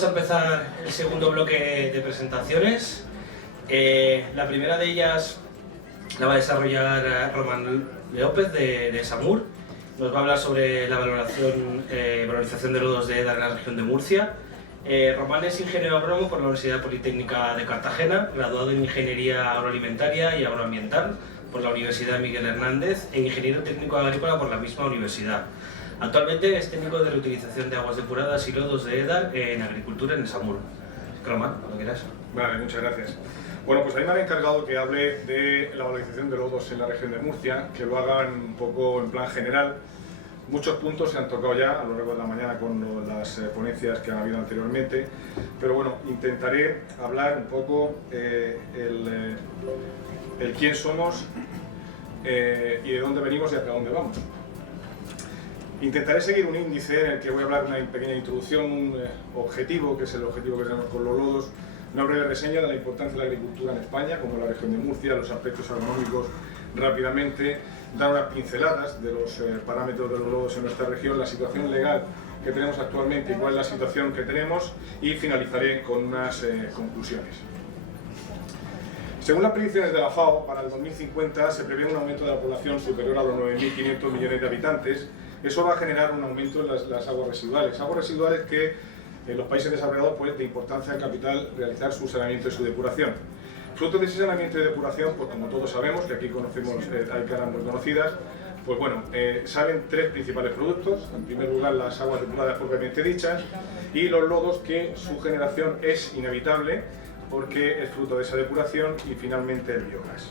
Vamos a empezar el segundo bloque de presentaciones. La primera de ellas la va a desarrollar Román López de Samur. Nos va a hablar sobre la valorización de lodos de EDAR en la región de Murcia. Román es ingeniero agrónomo por la Universidad Politécnica de Cartagena, graduado en Ingeniería Agroalimentaria y Agroambiental por la Universidad Miguel Hernández e ingeniero técnico agrícola por la misma universidad. Actualmente es técnico de reutilización de aguas depuradas y lodos de EDAR en agricultura en Samur. Román, cuando quieras. Vale, muchas gracias. Bueno, pues a mí me han encargado que hable de la valorización de lodos en la región de Murcia, que lo hagan un poco en plan general. Muchos puntos se han tocado ya a lo largo de la mañana con las ponencias que han habido anteriormente, pero bueno, intentaré hablar un poco el quién somos y de dónde venimos y hacia dónde vamos. Intentaré seguir un índice en el que voy a hablar una pequeña introducción, un objetivo, que es el objetivo que tenemos con los lodos, una breve reseña de la importancia de la agricultura en España, como en la región de Murcia, los aspectos agronómicos rápidamente, dar unas pinceladas de los parámetros de los lodos en nuestra región, la situación legal que tenemos actualmente y cuál es la situación que tenemos, y finalizaré con unas conclusiones. Según las predicciones de la FAO, para el 2050 se prevé un aumento de la población superior a los 9.500 millones de habitantes. Eso va a generar un aumento en las aguas residuales que en los países desarrollados pues de importancia capital realizar su saneamiento y su depuración. Fruto de ese saneamiento y depuración, pues como todos sabemos, que aquí conocemos, hay caras muy conocidas, pues bueno, salen tres principales productos. En primer lugar, las aguas depuradas propiamente dichas y los lodos, que su generación es inevitable porque es fruto de esa depuración, y finalmente el biogás.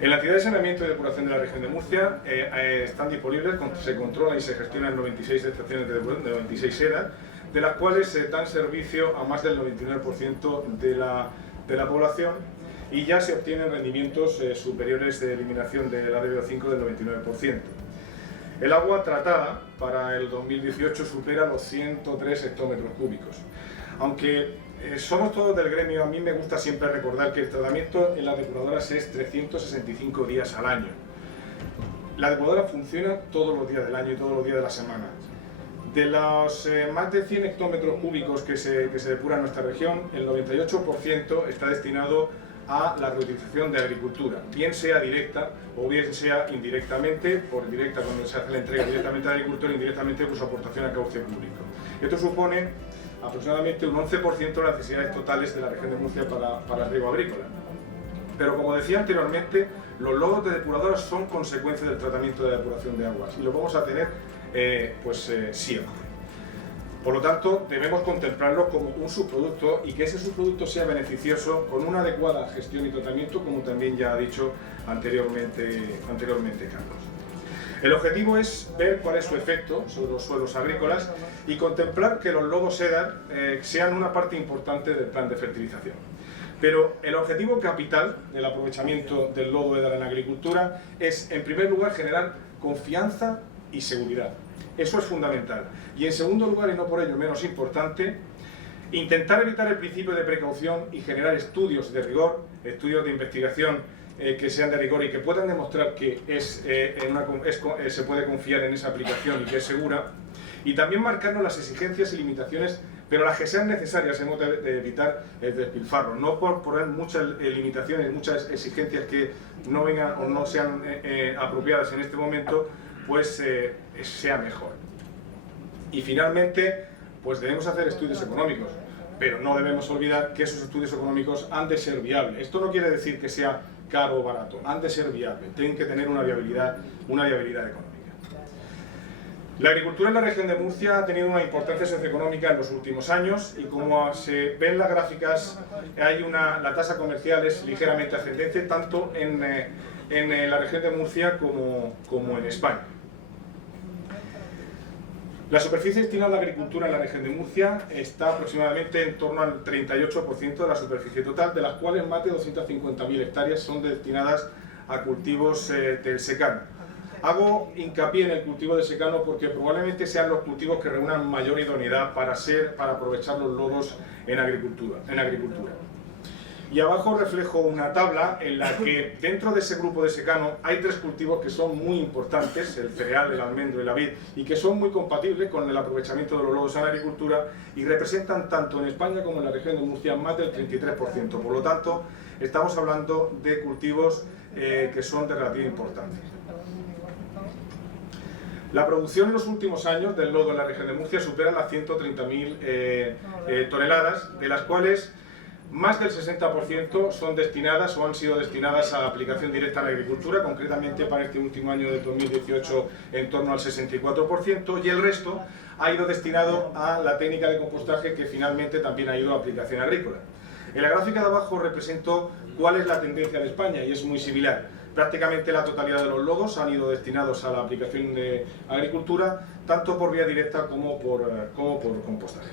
En la actividad de saneamiento y depuración de la región de Murcia están disponibles, se controlan y se gestionan 96 estaciones de depuración, de 96 EDAR, de las cuales se dan servicio a más del 99% de la población, y ya se obtienen rendimientos superiores de eliminación de la DBO5 del 99%. El agua tratada para el 2018 supera los 103 hectómetros cúbicos. Aunque somos todos del gremio, a mí me gusta siempre recordar que el tratamiento en las depuradoras es 365 días al año. La depuradora funciona todos los días del año y todos los días de la semana. De los más de 100 hectómetros cúbicos que se depuran en nuestra región, el 98% está destinado a la reutilización de agricultura, bien sea directa o bien sea indirectamente, por directa cuando se hace la entrega directamente al agricultor, indirectamente por su aportación a cauce público. Esto supone aproximadamente un 11% de las necesidades totales de la región de Murcia para el riego agrícola. Pero como decía anteriormente, los lodos de depuradoras son consecuencia del tratamiento de depuración de aguas y lo vamos a tener siempre. Por lo tanto, debemos contemplarlo como un subproducto y que ese subproducto sea beneficioso con una adecuada gestión y tratamiento, como también ya ha dicho anteriormente Carlos. El objetivo es ver cuál es su efecto sobre los suelos agrícolas y contemplar que los lodos EDAR sean una parte importante del plan de fertilización. Pero el objetivo capital del aprovechamiento del lodo EDAR en la agricultura es, en primer lugar, generar confianza y seguridad. Eso es fundamental. Y en segundo lugar, y no por ello menos importante, intentar evitar el principio de precaución y generar estudios de rigor, estudios de investigación que sean de rigor y que puedan demostrar que se puede confiar en esa aplicación y que es segura, y también marcarnos las exigencias y limitaciones, pero las que sean necesarias. Hemos de evitar el despilfarro, no por poner muchas limitaciones, muchas exigencias que no vengan o no sean apropiadas en este momento, pues sea mejor. Y finalmente, pues debemos hacer estudios económicos, pero no debemos olvidar que esos estudios económicos han de ser viables. Esto no quiere decir que sea caro o barato, han de ser viables, tienen que tener una viabilidad económica. La agricultura en la región de Murcia ha tenido una importancia socioeconómica en los últimos años, y como se ven las gráficas, la tasa comercial es ligeramente ascendente tanto en la región de Murcia como en España. La superficie destinada a la agricultura en la región de Murcia está aproximadamente en torno al 38% de la superficie total, de las cuales más de 250.000 hectáreas son destinadas a cultivos del secano. Hago hincapié en el cultivo de secano porque probablemente sean los cultivos que reúnan mayor idoneidad para aprovechar los lodos en agricultura. Y abajo reflejo una tabla en la que dentro de ese grupo de secano hay 3 cultivos que son muy importantes, el cereal, el almendro y la vid, y que son muy compatibles con el aprovechamiento de los lodos en la agricultura y representan tanto en España como en la región de Murcia más del 33%. Por lo tanto, estamos hablando de cultivos que son de relativa importancia. La producción en los últimos años del lodo en la región de Murcia supera las 130.000 toneladas, de las cuales más del 60% son destinadas o han sido destinadas a aplicación directa en la agricultura, concretamente para este último año de 2018 en torno al 64%, y el resto ha ido destinado a la técnica de compostaje, que finalmente también ha ido a aplicación agrícola. En la gráfica de abajo represento cuál es la tendencia en España y es muy similar. Prácticamente la totalidad de los lodos han ido destinados a la aplicación de agricultura, tanto por vía directa como por compostaje.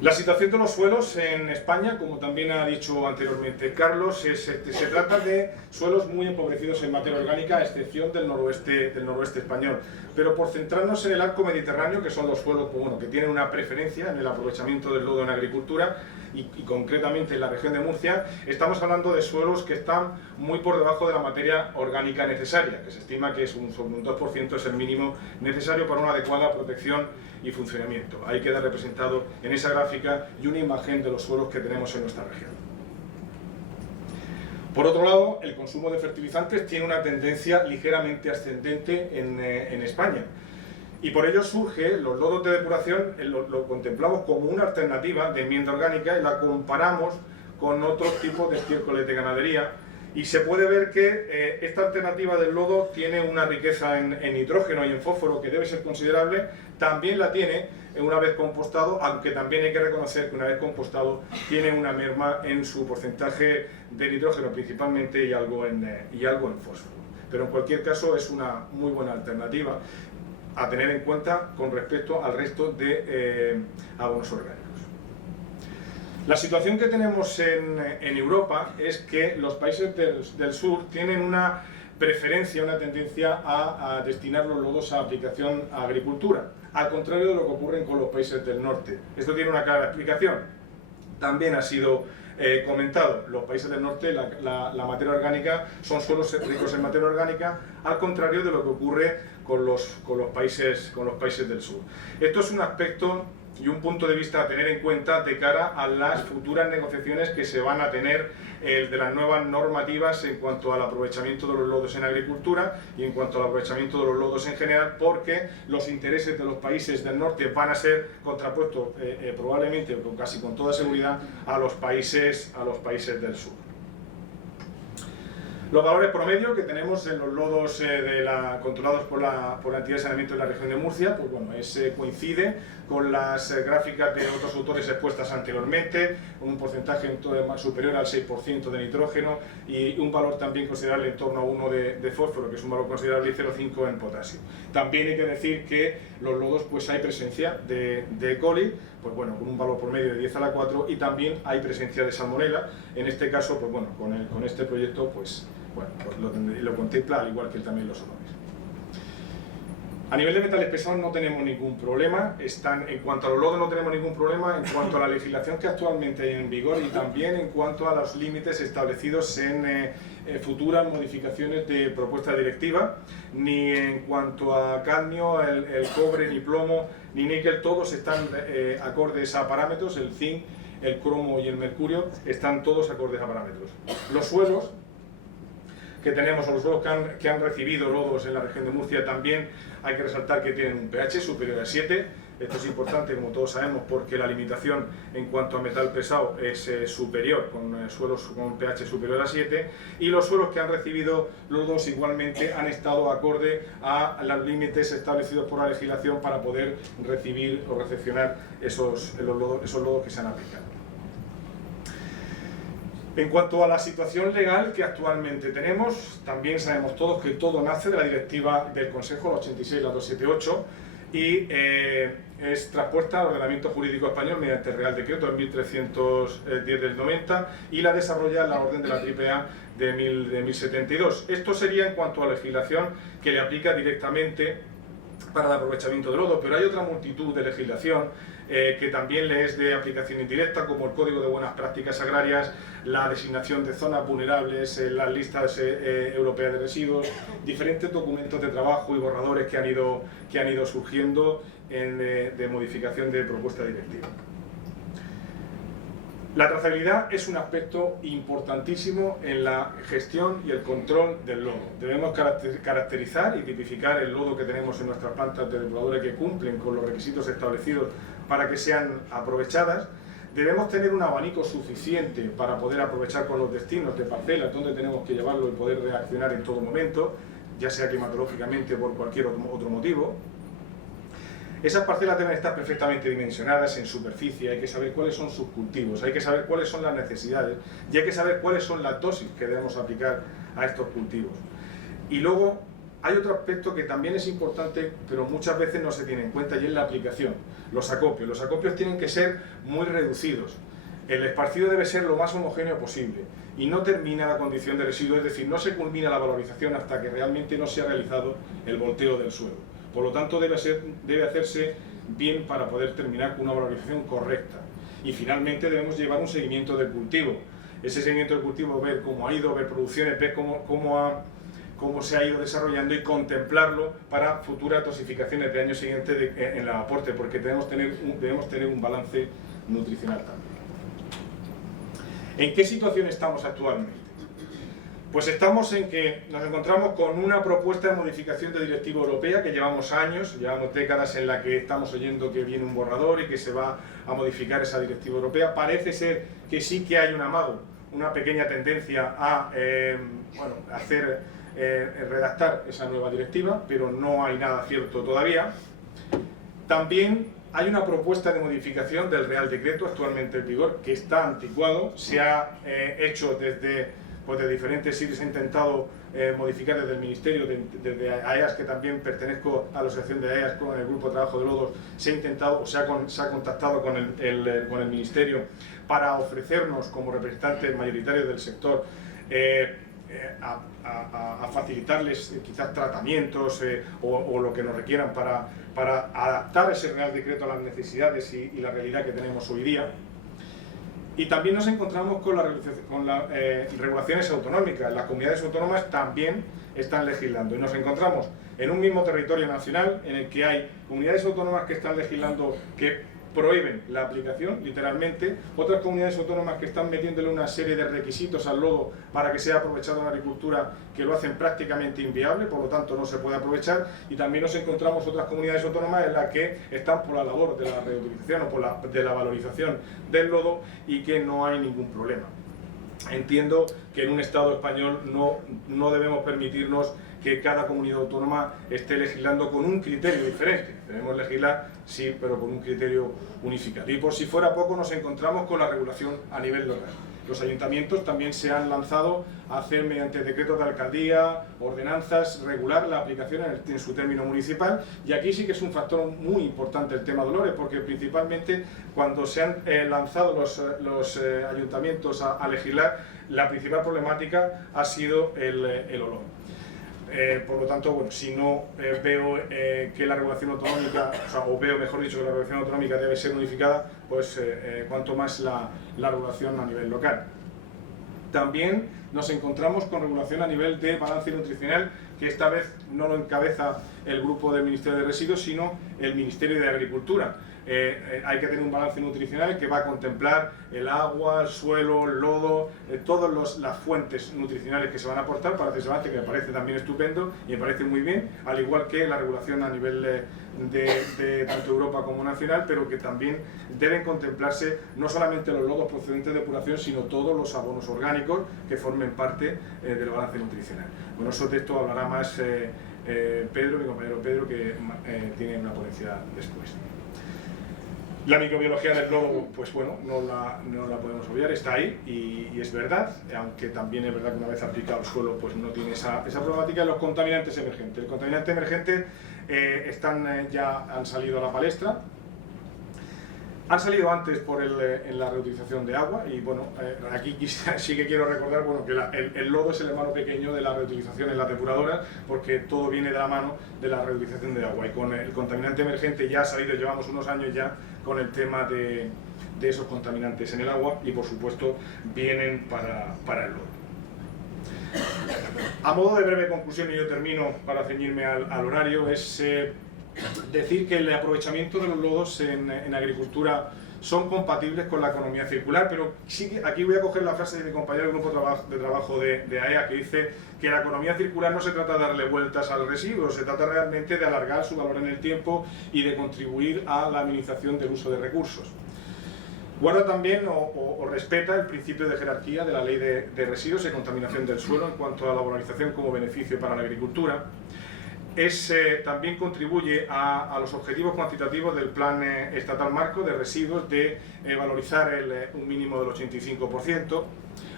La situación de los suelos en España, como también ha dicho anteriormente Carlos, se trata de suelos muy empobrecidos en materia orgánica, a excepción del noroeste español. Pero por centrarnos en el arco mediterráneo, que son los suelos que tienen una preferencia en el aprovechamiento del lodo en agricultura, y concretamente en la región de Murcia, estamos hablando de suelos que están muy por debajo de la materia orgánica necesaria, que se estima que sobre un 2% es el mínimo necesario para una adecuada protección y funcionamiento. Ahí queda representado en esa gráfica y una imagen de los suelos que tenemos en nuestra región. Por otro lado, el consumo de fertilizantes tiene una tendencia ligeramente ascendente en España. Y por ello surge, los lodos de depuración lo contemplamos como una alternativa de enmienda orgánica y la comparamos con otros tipos de estiércoles de ganadería, y se puede ver que esta alternativa del lodo tiene una riqueza en nitrógeno y en fósforo que debe ser considerable. También la tiene una vez compostado, aunque también hay que reconocer que una vez compostado tiene una merma en su porcentaje de nitrógeno principalmente y algo en fósforo. Pero en cualquier caso es una muy buena alternativa a tener en cuenta con respecto al resto de abonos orgánicos. La situación que tenemos en Europa es que los países del sur tienen una preferencia, una tendencia a destinar los lodos a aplicación a agricultura, al contrario de lo que ocurre con los países del norte. Esto tiene una clara explicación. También ha sido comentado, los países del norte, la materia orgánica, son suelos ricos en materia orgánica, al contrario de lo que ocurre con los países del sur. Esto es un aspecto y un punto de vista a tener en cuenta de cara a las futuras negociaciones que se van a tener de las nuevas normativas en cuanto al aprovechamiento de los lodos en agricultura y en cuanto al aprovechamiento de los lodos en general, porque los intereses de los países del norte van a ser contrapuestos probablemente, o casi con toda seguridad, a los países del sur. Los valores promedio que tenemos en los lodos controlados por la entidad de saneamiento de la región de Murcia, pues bueno, coincide con las gráficas de otros autores expuestas anteriormente, un porcentaje superior al 6% de nitrógeno y un valor también considerable en torno a 1 de fósforo, que es un valor considerable, y 0,5 en potasio. También hay que decir que los lodos pues hay presencia de E. coli, pues bueno, con un valor promedio de 10 a la 4, y también hay presencia de salmonela. En este caso, pues bueno, con este proyecto pues lo contempla, al igual que también los olores. A nivel de metales pesados no tenemos ningún problema. En cuanto a los lodos no tenemos ningún problema, en cuanto a la legislación que actualmente hay en vigor y también en cuanto a los límites establecidos en futuras modificaciones de propuesta directiva, ni en cuanto a cadmio, el cobre, ni plomo, ni níquel, todos están acordes a parámetros. El zinc, el cromo y el mercurio están todos acordes a parámetros. Los suelos que tenemos, o los suelos que han recibido lodos en la región de Murcia, también hay que resaltar que tienen un pH superior a 7. Esto es importante, como todos sabemos, porque la limitación en cuanto a metal pesado es superior, con suelos con pH superior a 7, y los suelos que han recibido lodos igualmente han estado acorde a los límites establecidos por la legislación para poder recibir o recepcionar esos lodos que se han aplicado. En cuanto a la situación legal que actualmente tenemos, también sabemos todos que todo nace de la directiva del Consejo, la 86, la 278, y es traspuesta al ordenamiento jurídico español mediante el Real Decreto en 1310 del 90 y la desarrolla la Orden de la AAA de 1072. Esto sería en cuanto a la legislación que le aplica directamente para el aprovechamiento del lodo, pero hay otra multitud de legislación que también le es de aplicación indirecta, como el Código de Buenas Prácticas Agrarias, la designación de zonas vulnerables, las listas europeas de residuos, diferentes documentos de trabajo y borradores que han ido surgiendo de modificación de propuesta directiva. La trazabilidad es un aspecto importantísimo en la gestión y el control del lodo. Debemos caracterizar y tipificar el lodo que tenemos en nuestras plantas de depuradores que cumplen con los requisitos establecidos para que sean aprovechadas. Debemos tener un abanico suficiente para poder aprovechar con los destinos de parcelas donde tenemos que llevarlo y poder reaccionar en todo momento, ya sea climatológicamente o por cualquier otro motivo. Esas parcelas deben estar perfectamente dimensionadas en superficie, hay que saber cuáles son sus cultivos, hay que saber cuáles son las necesidades y hay que saber cuáles son las dosis que debemos aplicar a estos cultivos. Y luego hay otro aspecto que también es importante, pero muchas veces no se tiene en cuenta, y es la aplicación. Los acopios. Los acopios tienen que ser muy reducidos. El esparcido debe ser lo más homogéneo posible y no termina la condición de residuo, es decir, no se culmina la valorización hasta que realmente no se ha realizado el volteo del suelo. Por lo tanto, debe hacerse bien para poder terminar con una valorización correcta. Y finalmente debemos llevar un seguimiento del cultivo. Ese seguimiento del cultivo, ver cómo ha ido, ver producciones, ver cómo se ha ido desarrollando y contemplarlo para futuras dosificaciones de año siguiente en el aporte, porque debemos tener un balance nutricional también. ¿En qué situación estamos actualmente? Pues estamos en que nos encontramos con una propuesta de modificación de directiva europea que llevamos años, llevamos décadas en la que estamos oyendo que viene un borrador y que se va a modificar esa directiva europea. Parece ser que sí que hay un amago, una pequeña tendencia a redactar esa nueva directiva, pero no hay nada cierto todavía. También hay una propuesta de modificación del Real Decreto actualmente en vigor que está anticuado, se ha hecho desde diferentes sitios, se ha intentado modificar desde el Ministerio, desde AEAS, que también pertenezco a la asociación de AEAS con el Grupo de Trabajo de Lodos, se ha intentado, se ha contactado con el Ministerio para ofrecernos como representantes mayoritarios del sector a facilitarles quizás tratamientos o lo que nos requieran para adaptar ese Real Decreto a las necesidades y la realidad que tenemos hoy día. Y también nos encontramos con las regulaciones autonómicas. Las comunidades autónomas también están legislando y nos encontramos en un mismo territorio nacional en el que hay comunidades autónomas que están legislando que prohíben la aplicación, literalmente, otras comunidades autónomas que están metiéndole una serie de requisitos al lodo para que sea aprovechado en la agricultura que lo hacen prácticamente inviable, por lo tanto no se puede aprovechar, y también nos encontramos otras comunidades autónomas en las que están por la labor de la reutilización o de la valorización del lodo y que no hay ningún problema. Entiendo que en un Estado español no debemos permitirnos que cada comunidad autónoma esté legislando con un criterio diferente. Debemos legislar, sí, pero con un criterio unificado. Y por si fuera poco, nos encontramos con la regulación a nivel local. Los ayuntamientos también se han lanzado a hacer, mediante decretos de alcaldía, ordenanzas, regular la aplicación en su término municipal. Y aquí sí que es un factor muy importante el tema dolores, porque principalmente cuando se han lanzado los ayuntamientos a legislar, la principal problemática ha sido el olor. Por lo tanto, bueno, si no veo que la regulación autonómica, o veo mejor dicho que la regulación autonómica debe ser unificada, pues cuanto más la regulación a nivel local. También nos encontramos con regulación a nivel de balance nutricional, que esta vez no lo encabeza el grupo del Ministerio de Residuos, sino el Ministerio de Agricultura. Hay que tener un balance nutricional que va a contemplar el agua, el suelo, el lodo, todas las fuentes nutricionales que se van a aportar para hacer ese balance, que me parece también estupendo y me parece muy bien, al igual que la regulación a nivel de tanto Europa como nacional, pero que también deben contemplarse no solamente los lodos procedentes de depuración, sino todos los abonos orgánicos que formen parte del balance nutricional. Bueno, eso de esto hablará más Pedro, mi compañero Pedro, que tiene una ponencia después. La microbiología del lodo, pues bueno, no la podemos obviar, está ahí y es verdad, aunque también es verdad que una vez aplicado al suelo pues no tiene esa problemática. Los contaminantes emergentes. El contaminante emergente ya han salido a la palestra. Han salido antes en la reutilización de agua y bueno, aquí sí que quiero recordar bueno, que el lodo es el hermano pequeño de la reutilización en la depuradora, porque todo viene de la mano de la reutilización de agua, y con el contaminante emergente ya ha salido, llevamos unos años ya con el tema de esos contaminantes en el agua, y por supuesto vienen para el lodo. A modo de breve conclusión, y yo termino para ceñirme al horario, es decir que el aprovechamiento de los lodos en agricultura son compatibles con la economía circular, pero sí que aquí voy a coger la frase de mi compañero del grupo de trabajo de AEA, que dice que la economía circular no se trata de darle vueltas al residuo, se trata realmente de alargar su valor en el tiempo y de contribuir a la minimización del uso de recursos. Guarda también o respeta el principio de jerarquía de la ley de residuos y contaminación del suelo en cuanto a la valorización como beneficio para la agricultura. También contribuye a los objetivos cuantitativos del Plan Estatal Marco de Residuos de valorizar un mínimo del 85%.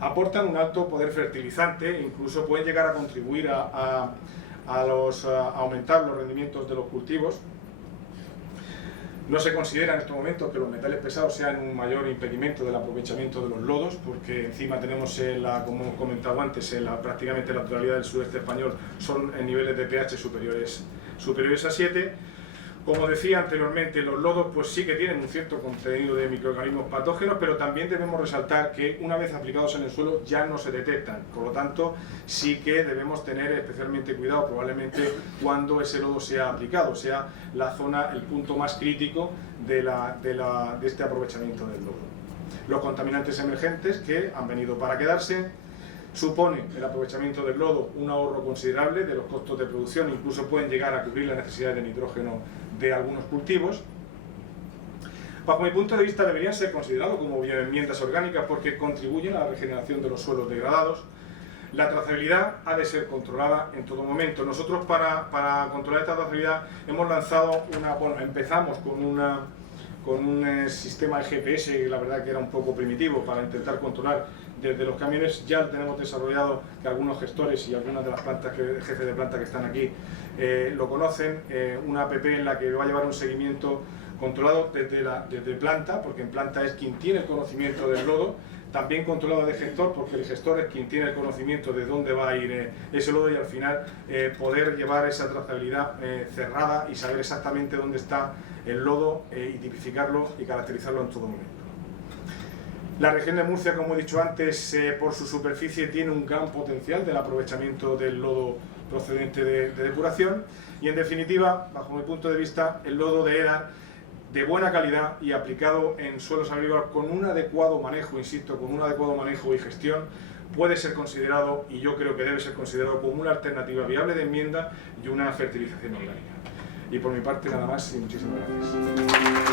Aportan un alto poder fertilizante, incluso pueden llegar a contribuir a aumentar los rendimientos de los cultivos. No se considera en estos momentos que los metales pesados sean un mayor impedimento del aprovechamiento de los lodos, porque encima tenemos, como hemos comentado antes, prácticamente la totalidad del sureste español son en niveles de pH superiores a 7. Como decía anteriormente, los lodos pues sí que tienen un cierto contenido de microorganismos patógenos, pero también debemos resaltar que una vez aplicados en el suelo ya no se detectan. Por lo tanto, sí que debemos tener especialmente cuidado probablemente cuando ese lodo sea aplicado, sea la zona, el punto más crítico de este aprovechamiento del lodo. Los contaminantes emergentes, que han venido para quedarse, supone el aprovechamiento del lodo un ahorro considerable de los costos de producción, incluso pueden llegar a cubrir las necesidades de nitrógeno de algunos cultivos. Bajo mi punto de vista deberían ser considerados como bioenmiendas orgánicas porque contribuyen a la regeneración de los suelos degradados. La trazabilidad ha de ser controlada en todo momento. Nosotros para controlar esta trazabilidad hemos lanzado empezamos con un sistema de GPS, que la verdad que era un poco primitivo, para intentar controlar desde los camiones. Ya tenemos desarrollado, que algunos gestores y algunas de las jefes de planta que están aquí lo conocen, una app en la que va a llevar un seguimiento controlado desde planta, porque en planta es quien tiene el conocimiento del lodo, también controlado de gestor, porque el gestor es quien tiene el conocimiento de dónde va a ir ese lodo, y al final poder llevar esa trazabilidad cerrada y saber exactamente dónde está el lodo y tipificarlo y caracterizarlo en todo momento. La región de Murcia, como he dicho antes, por su superficie tiene un gran potencial del aprovechamiento del lodo procedente de depuración, y en definitiva, bajo mi punto de vista, el lodo de EDAR de buena calidad y aplicado en suelos agrícolas con un adecuado manejo, insisto, con un adecuado manejo y gestión, puede ser considerado, y yo creo que debe ser considerado, como una alternativa viable de enmienda y una fertilización orgánica. Y por mi parte nada más y muchísimas gracias.